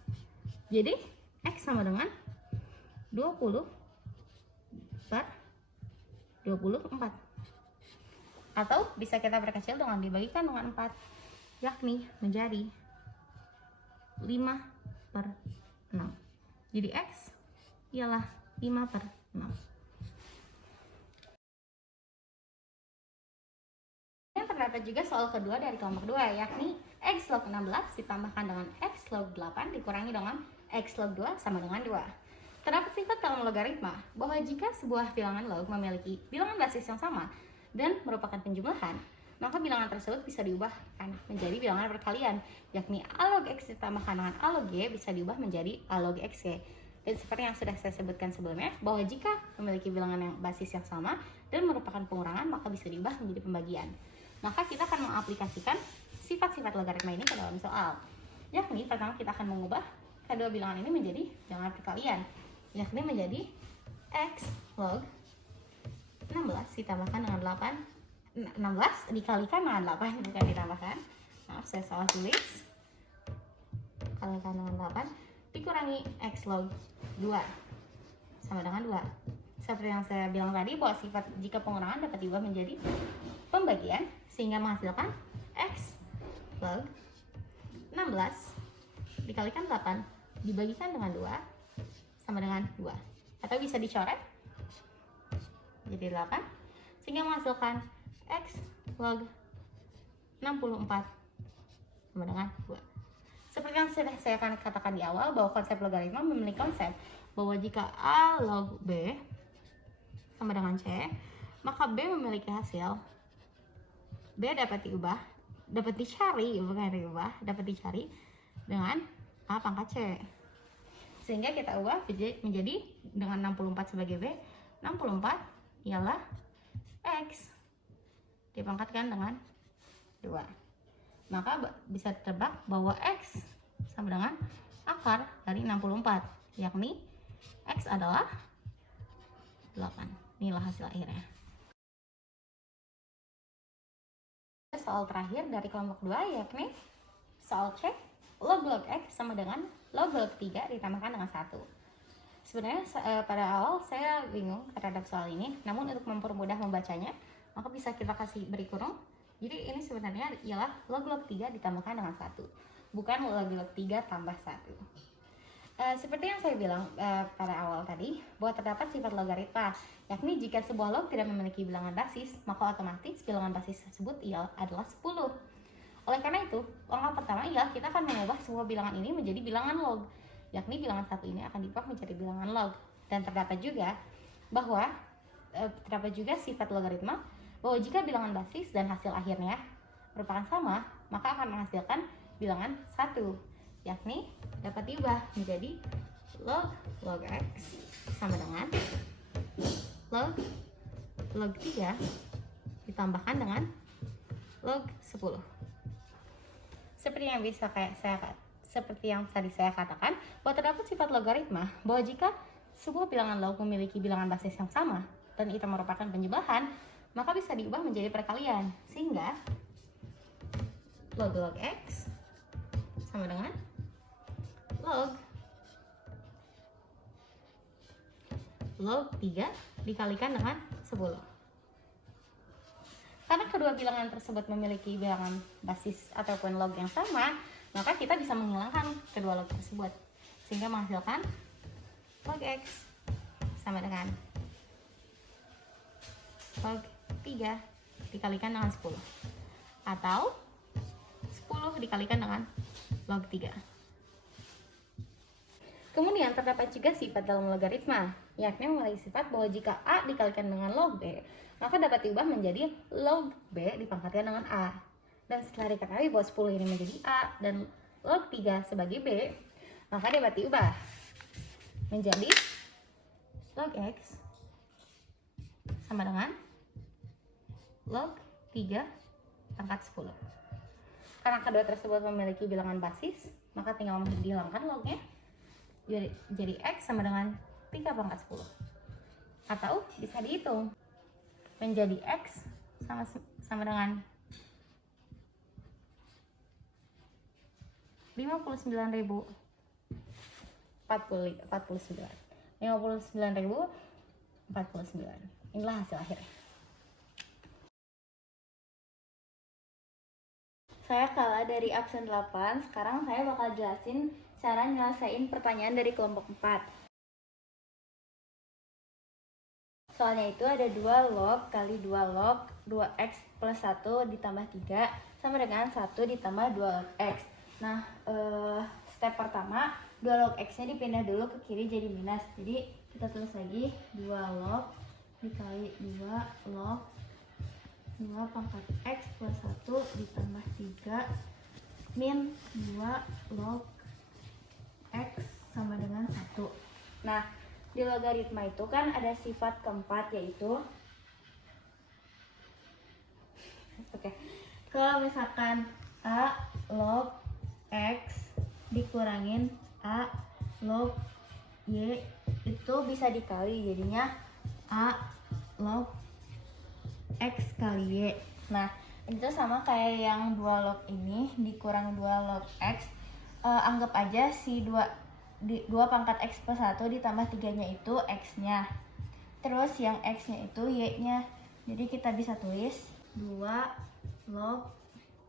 Jadi X sama dengan 20 per 24, atau bisa kita perkecil dengan dibagikan dengan 4, yakni menjadi 5 per 6. Jadi X ialah 5 per 6. Yang terdapat juga soal kedua dari kelompok 2, yakni X log 16 ditambahkan dengan X log 8 dikurangi dengan X log 2 sama dengan 2. Terdapat sifat dalam logaritma bahwa jika sebuah bilangan log memiliki bilangan basis yang sama dan merupakan penjumlahan, maka bilangan tersebut bisa diubahkan menjadi bilangan perkalian, yakni A log X ditambahkan dengan A log Y bisa diubah menjadi A log XY. Dan seperti yang sudah saya sebutkan sebelumnya, bahwa jika memiliki bilangan yang basis yang sama dan merupakan pengurangan, maka bisa diubah menjadi pembagian. Maka kita akan mengaplikasikan sifat-sifat logaritma ini ke dalam soal, yakni pertama kita akan mengubah kedua bilangan ini menjadi bilangan perkalian, yakni menjadi X log 16 ditambahkan dengan 16 dikalikan dengan 8, bukan ditambahkan, maaf saya salah tulis, kalikan dengan 8 dikurangi X log 2 sama dengan 2. Seperti yang saya bilang tadi, bahwa sifat jika pengurangan dapat diubah menjadi pembagian sehingga menghasilkan X log 16 dikalikan 8 dibagikan dengan 2 sama dengan 2, atau bisa dicoret jadi 8 sehingga menghasilkan X log 64 sama dengan 2. Seperti yang sudah saya akan katakan di awal, bahwa konsep logaritma memiliki konsep bahwa jika A log B sama dengan C, maka B memiliki hasil B dapat dicari dengan A pangkat C. Sehingga kita ubah menjadi dengan 64 sebagai B, 64 ialah X dipangkatkan dengan 2. Maka bisa ditebak bahwa X sama dengan akar dari 64, yakni X adalah 8. Inilah hasil akhirnya. Soal terakhir dari kelompok 2, yakni soal C, log X sama dengan log 3 ditambahkan dengan 1. Sebenarnya pada awal saya bingung terhadap soal ini, namun untuk mempermudah membacanya, maka bisa kita beri kurung. Jadi ini sebenarnya ialah log 3 ditambahkan dengan 1, bukan log 3 tambah 1. Seperti yang saya bilang pada awal tadi, bahwa terdapat sifat logaritma, yakni jika sebuah log tidak memiliki bilangan basis, maka otomatis bilangan basis tersebut adalah 10. Oleh karena itu, langkah pertama ialah kita akan mengubah sebuah bilangan ini menjadi bilangan log, yakni bilangan 1 ini akan diubah menjadi bilangan log. Dan terdapat juga sifat logaritma bahwa jika bilangan basis dan hasil akhirnya merupakan sama, maka akan menghasilkan bilangan 1, yakni dapat diubah menjadi log X sama dengan log 3 ditambahkan dengan log 10. Seperti yang tadi saya katakan, bahwa terdapat sifat logaritma bahwa jika sebuah bilangan log memiliki bilangan basis yang sama dan itu merupakan penjumlahan, maka bisa diubah menjadi perkalian. Sehingga log x sama dengan log 3 dikalikan dengan 10. Karena kedua bilangan tersebut memiliki bilangan basis ataupun log yang sama, maka kita bisa menghilangkan kedua log tersebut, sehingga menghasilkan log x sama dengan log 3 dikalikan dengan 10, atau 10 dikalikan dengan log 3. Kemudian terdapat juga sifat dalam logaritma, yakni memiliki sifat bahwa jika A dikalikan dengan log B, maka dapat diubah menjadi log B dipangkatkan dengan A. Dan setelah diketahui bahwa 10 ini menjadi A dan log 3 sebagai B, maka dapat diubah menjadi log X sama dengan log 3 pangkat 10. Karena kedua tersebut memiliki bilangan basis, maka tinggal dihilangkan lognya, jadi X sama dengan 3 pangkat 10. Atau bisa dihitung menjadi X sama dengan 59.049. 59.049. Inilah hasil akhirnya. Saya Kala dari absen 8. Sekarang saya bakal jelasin cara nyelesain pertanyaan dari kelompok 4. Soalnya itu ada 2 log kali 2 log 2x plus 1 ditambah 3 sama dengan 1 ditambah 2 log x. Nah, step pertama 2 log x-nya dipindah dulu ke kiri jadi minus. Jadi kita tulis lagi 2 log dikali 2 log 2 pangkat x plus 1 ditambah 3 min 2 log x sama dengan 1. Nah, di logaritma itu kan ada sifat keempat, yaitu kalau misalkan A log x dikurangin A log y itu bisa dikali, jadinya A log x kali y. Nah, itu sama kayak yang 2 log ini dikurang 2 log x. Anggap aja si 2 pangkat x plus 1 ditambah 3 nya itu x-nya, terus yang x-nya itu y-nya. Jadi kita bisa tulis 2 log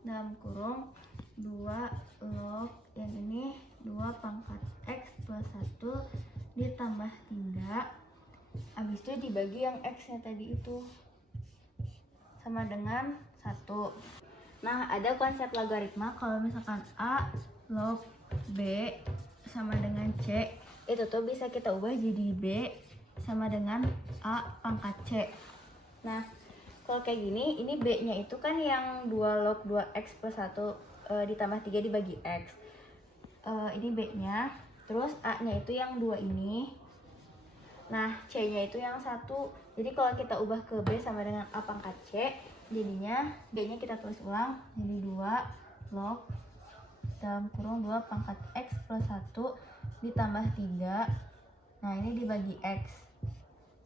dalam kurung 2 log yang ini 2 pangkat x plus 1 ditambah 3, habis itu dibagi yang x-nya tadi itu sama dengan 1. Nah, ada konsep logaritma kalau misalkan A log B sama dengan C, itu tuh bisa kita ubah jadi B sama dengan A pangkat C. Nah, kalau kayak gini, ini B-nya itu kan yang 2 log 2x plus 1 ditambah 3 dibagi x. Ini B-nya, terus A-nya itu yang 2 ini. Nah, C-nya itu yang 1. Jadi kalau kita ubah ke B sama dengan A pangkat C, jadinya B-nya kita tulis ulang jadi 2 log dalam kurung 2 pangkat x plus 1 ditambah 3. Nah, ini dibagi x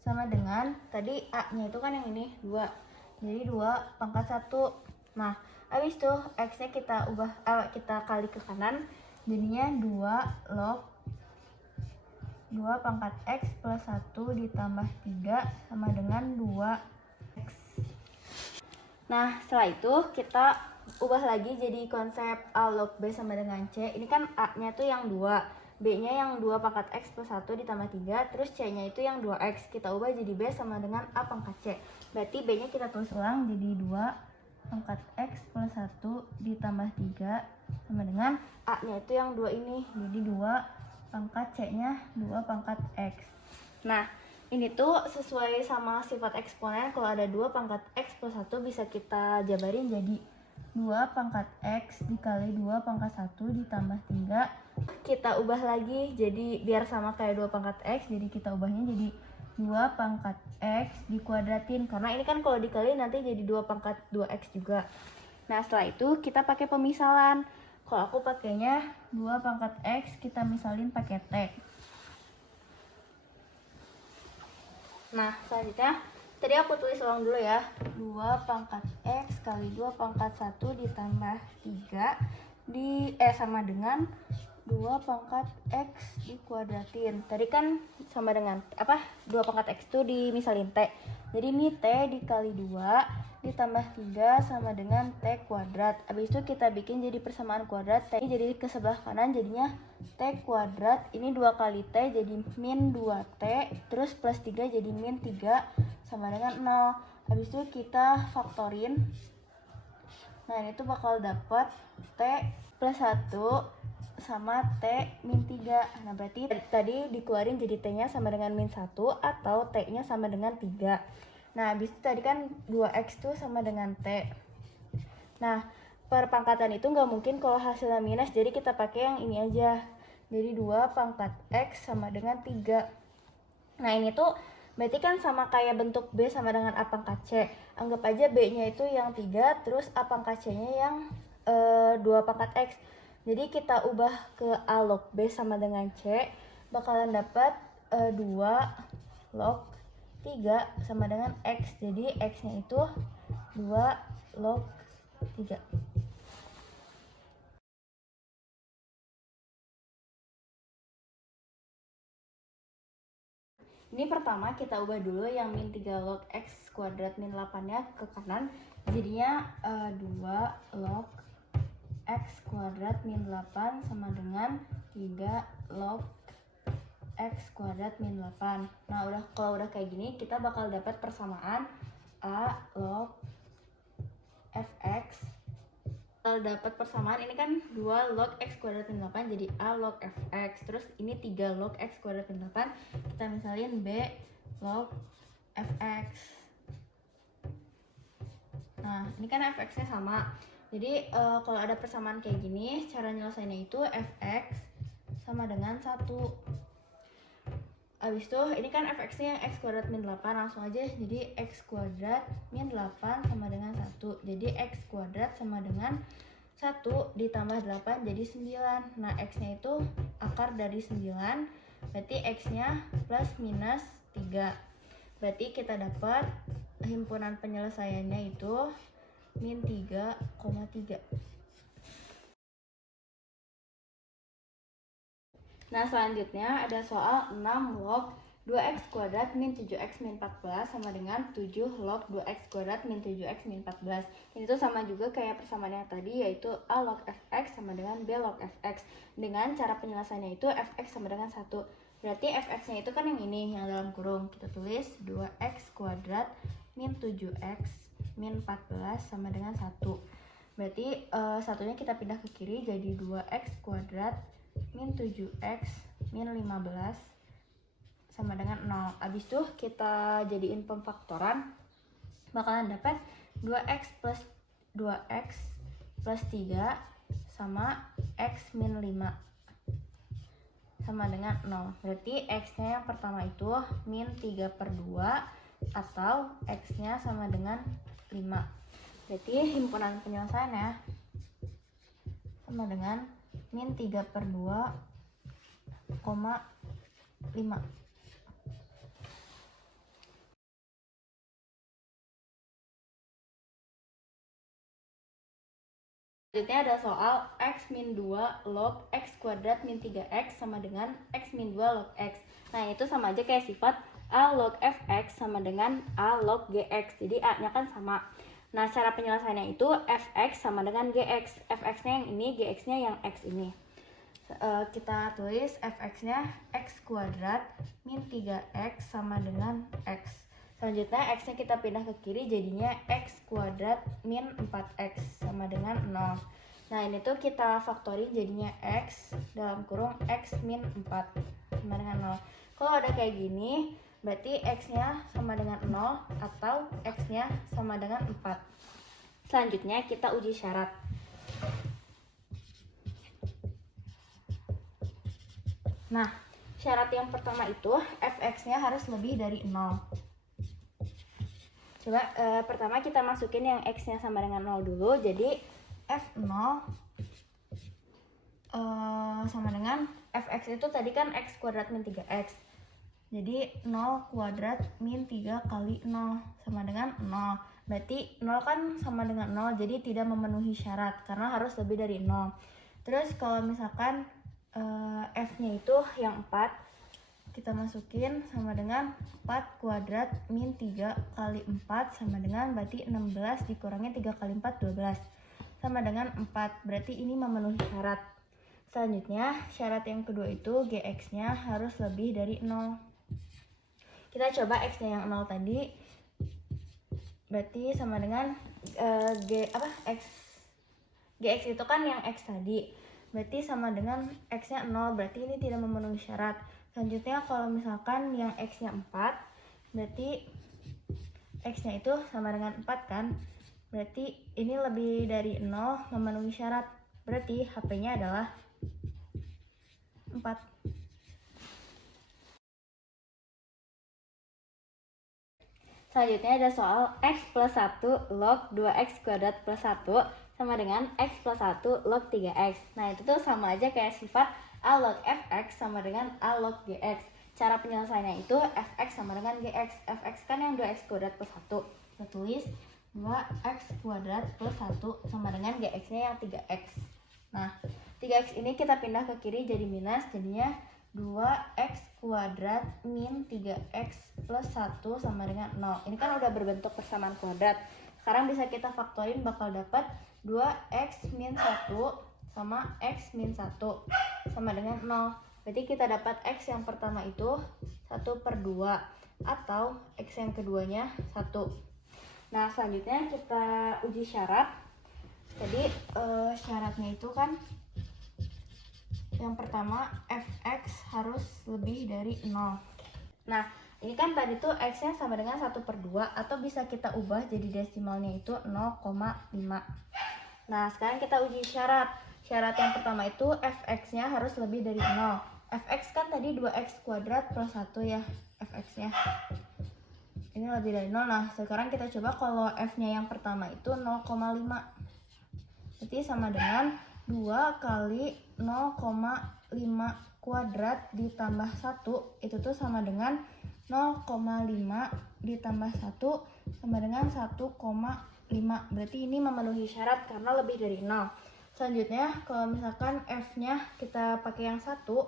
sama dengan tadi A-nya itu kan yang ini 2. Jadi 2 pangkat 1. Nah, habis itu x-nya kita kita kali ke kanan, jadinya 2 log 2 pangkat x plus 1 ditambah 3 sama dengan 2x. Nah, setelah itu kita ubah lagi jadi konsep A log B sama dengan C. Ini kan A-nya tuh yang 2, B-nya yang 2 pangkat x plus 1 ditambah 3, terus C-nya itu yang 2x. Kita ubah jadi B sama dengan A pangkat C. Berarti B-nya kita tulis ulang jadi 2 pangkat x plus 1 ditambah 3 sama dengan A-nya itu yang 2 ini. Jadi 2 pangkat C-nya 2 pangkat x. Nah, ini tuh sesuai sama sifat eksponen. Kalau ada 2 pangkat x plus 1 bisa kita jabarin jadi 2 pangkat x dikali 2 pangkat 1 ditambah 3. Kita ubah lagi jadi biar sama kayak 2 pangkat x, jadi kita ubahnya jadi 2 pangkat x dikuadratin. Karena ini kan kalau dikali nanti jadi 2 pangkat 2x juga. Nah, setelah itu kita pakai pemisalan. Kalau aku pakainya 2 pangkat x kita misalin pakai T. Nah, selanjutnya tadi aku tulis ulang dulu ya. 2 pangkat X kali 2 pangkat 1 ditambah 3 sama dengan 2 pangkat X dikuadratin. Tadi kan sama dengan 2 pangkat X itu dimisalin T. Jadi ini T dikali 2 ditambah 3 sama dengan T kuadrat. Habis itu kita bikin jadi persamaan kuadrat. T jadi ke sebelah kanan jadinya T kuadrat. Ini 2 kali T jadi min 2T. Terus plus 3 jadi min 3 sama dengan 0. Habis itu kita faktorin. Nah ini tuh bakal dapat T plus 1 sama T min 3. Nah berarti tadi dikeluarin jadi T-nya sama dengan min 1 atau T-nya sama dengan 3. Nah habis itu tadi kan 2X tuh sama dengan T. Nah perpangkatan itu nggak mungkin kalau hasilnya minus, jadi kita pakai yang ini aja. Jadi 2 pangkat X sama dengan 3. Nah ini tuh berarti kan sama kayak bentuk B sama dengan A pangkat C. Anggap aja B-nya itu yang 3, terus A pangkat C-nya yang 2 pangkat X. Jadi kita ubah ke A log B sama dengan C, bakalan dapat 2 log 3 sama dengan X. Jadi X-nya itu 2 log 3. Ini pertama kita ubah dulu yang min 3 log X kuadrat min 8-nya ke kanan. Jadinya 2 log X kuadrat min 8 sama dengan 3 log X kuadrat min 8. Nah kalau udah kayak gini kita bakal dapat persamaan A log Fx. Kalau dapat persamaan ini kan 2 log X kuadrat min 8 jadi A log Fx. Terus ini 3 log X kuadrat min 8, kita misalin B log Fx. Nah ini kan Fx nya sama. Jadi kalau ada persamaan kayak gini, cara nyelesainnya itu Fx sama dengan 1. Abis itu ini kan Fx-nya yang X kuadrat min 8, langsung aja jadi X kuadrat min 8 sama dengan 1. Jadi X kuadrat sama dengan 1 ditambah 8 jadi 9. Nah X-nya itu akar dari 9, berarti X-nya plus minus 3. Berarti kita dapat himpunan penyelesaiannya itu min 3,3. Nah selanjutnya ada soal 6 log 2x kuadrat min 7x min 14 sama dengan 7 log 2x kuadrat min 7x min 14. Ini tuh sama juga kayak persamaan yang tadi, yaitu A log fx sama dengan B log fx. Dengan cara penyelesaiannya itu fx sama dengan 1. Berarti fx-nya itu kan yang ini, yang dalam kurung. Kita tulis 2x kuadrat min 7x min 14 sama dengan 1. Berarti satunya kita pindah ke kiri jadi 2x kuadrat min 7x min 15 sama dengan 0. Abis itu kita jadiin pemfaktoran, bakalan dapat 2x plus 2x plus 3 sama x min 5 sama dengan 0. Berarti x-nya yang pertama itu min 3/2 atau x-nya sama dengan 5. Berarti himpunan penyelesaiannya sama dengan min 3/2,5. Selanjutnya ada soal x min 2 log x kuadrat min 3x sama dengan x min 2 log x. Nah itu sama aja kayak sifat A log fx sama dengan A log gx. Jadi A nya kan sama. Nah cara penyelesaiannya itu fx sama dengan gx. Fx nya yang ini, gx nya yang x ini. Kita tulis fx-nya x kuadrat min 3x sama dengan x. Selanjutnya x-nya kita pindah ke kiri jadinya x kuadrat min 4x sama dengan 0. Nah ini tuh kita faktorin jadinya x dalam kurung x min 4 sama dengan 0. Kalau ada kayak gini berarti x-nya sama dengan 0 atau x-nya sama dengan 4. Selanjutnya kita uji syarat. Nah, syarat yang pertama itu fx-nya harus lebih dari 0. Coba pertama kita masukin yang x-nya sama dengan 0 dulu. Jadi f0 sama dengan fx itu tadi kan x kuadrat min 3x. Jadi 0 kuadrat min 3 kali 0 sama dengan 0. Berarti 0 kan sama dengan 0, jadi tidak memenuhi syarat karena harus lebih dari 0. Terus kalau misalkan F-nya itu yang 4, kita masukin sama dengan 4 kuadrat min 3 kali 4 sama dengan berarti 16 dikurangi 3 kali 4, 12. Sama dengan 4, berarti ini memenuhi syarat. Selanjutnya, syarat yang kedua itu GX-nya harus lebih dari 0. Kita coba X-nya yang 0 tadi, berarti sama dengan GX itu kan yang X tadi, berarti sama dengan X-nya 0, berarti ini tidak memenuhi syarat. Selanjutnya kalau misalkan yang X-nya 4, berarti X-nya itu sama dengan 4 kan, berarti ini lebih dari 0, memenuhi syarat, berarti HP-nya adalah 4. Selanjutnya ada soal X plus 1 log 2X kuadrat plus 1 sama dengan X plus 1 log 3X. Nah itu tuh sama aja kayak sifat A log Fx sama dengan A log Gx. Cara penyelesaiannya itu Fx sama dengan Gx. Fx kan yang 2X kuadrat plus 1. Kita tulis 2X kuadrat plus 1 sama dengan Gx-nya yang 3X. Nah 3X ini kita pindah ke kiri jadi minus, jadinya 2X kuadrat min 3X plus 1 sama dengan 0. Ini kan udah berbentuk persamaan kuadrat. Sekarang bisa kita faktorin, bakal dapat 2X min 1 sama X min 1 sama dengan 0. Berarti kita dapat X yang pertama itu 1/2 atau X yang keduanya 1. Nah selanjutnya kita uji syarat. Jadi syaratnya itu kan yang pertama Fx harus lebih dari 0. Nah ini kan tadi tuh X nya sama dengan 1/2, atau bisa kita ubah jadi desimalnya itu 0,5. Nah sekarang kita uji syarat. Syarat yang pertama itu Fx nya harus lebih dari 0. Fx kan tadi 2X kuadrat plus 1 ya, Fx nya ini lebih dari 0. Nah sekarang kita coba kalau F nya yang pertama itu 0,5, berarti sama dengan 2 kali 0,5 kuadrat ditambah 1, itu tuh sama dengan 0,5 ditambah 1 sama dengan 1,5. Berarti ini memenuhi syarat karena lebih dari 0. Selanjutnya kalau misalkan F-nya kita pakai yang 1,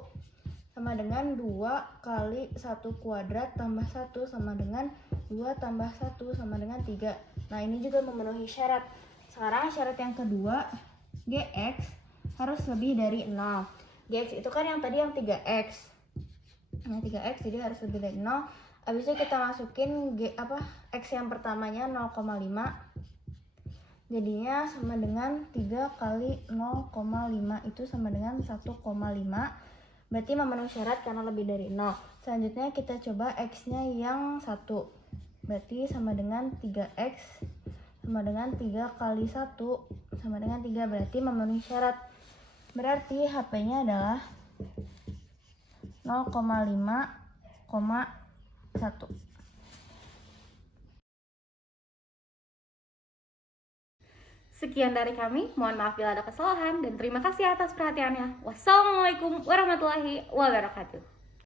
sama dengan 2 kali 1 kuadrat tambah 1 sama dengan 2 tambah 1 sama dengan 3. Nah ini juga memenuhi syarat. Sekarang syarat yang kedua, Gx harus lebih dari 0. Gx itu kan yang tadi yang 3x. Nah 3x jadi harus lebih dari 0. Habis itu kita masukin x yang pertamanya 0,5. Jadinya sama dengan 3 kali 0,5 itu sama dengan 1,5. Berarti memenuhi syarat karena lebih dari 0. Selanjutnya kita coba x-nya yang 1. Berarti sama dengan 3x sama dengan 3 kali 1 sama dengan 3, berarti memenuhi syarat. Berarti HP-nya adalah 0,5,1. Sekian dari kami, mohon maaf bila ada kesalahan dan terima kasih atas perhatiannya. Wassalamualaikum warahmatullahi wabarakatuh.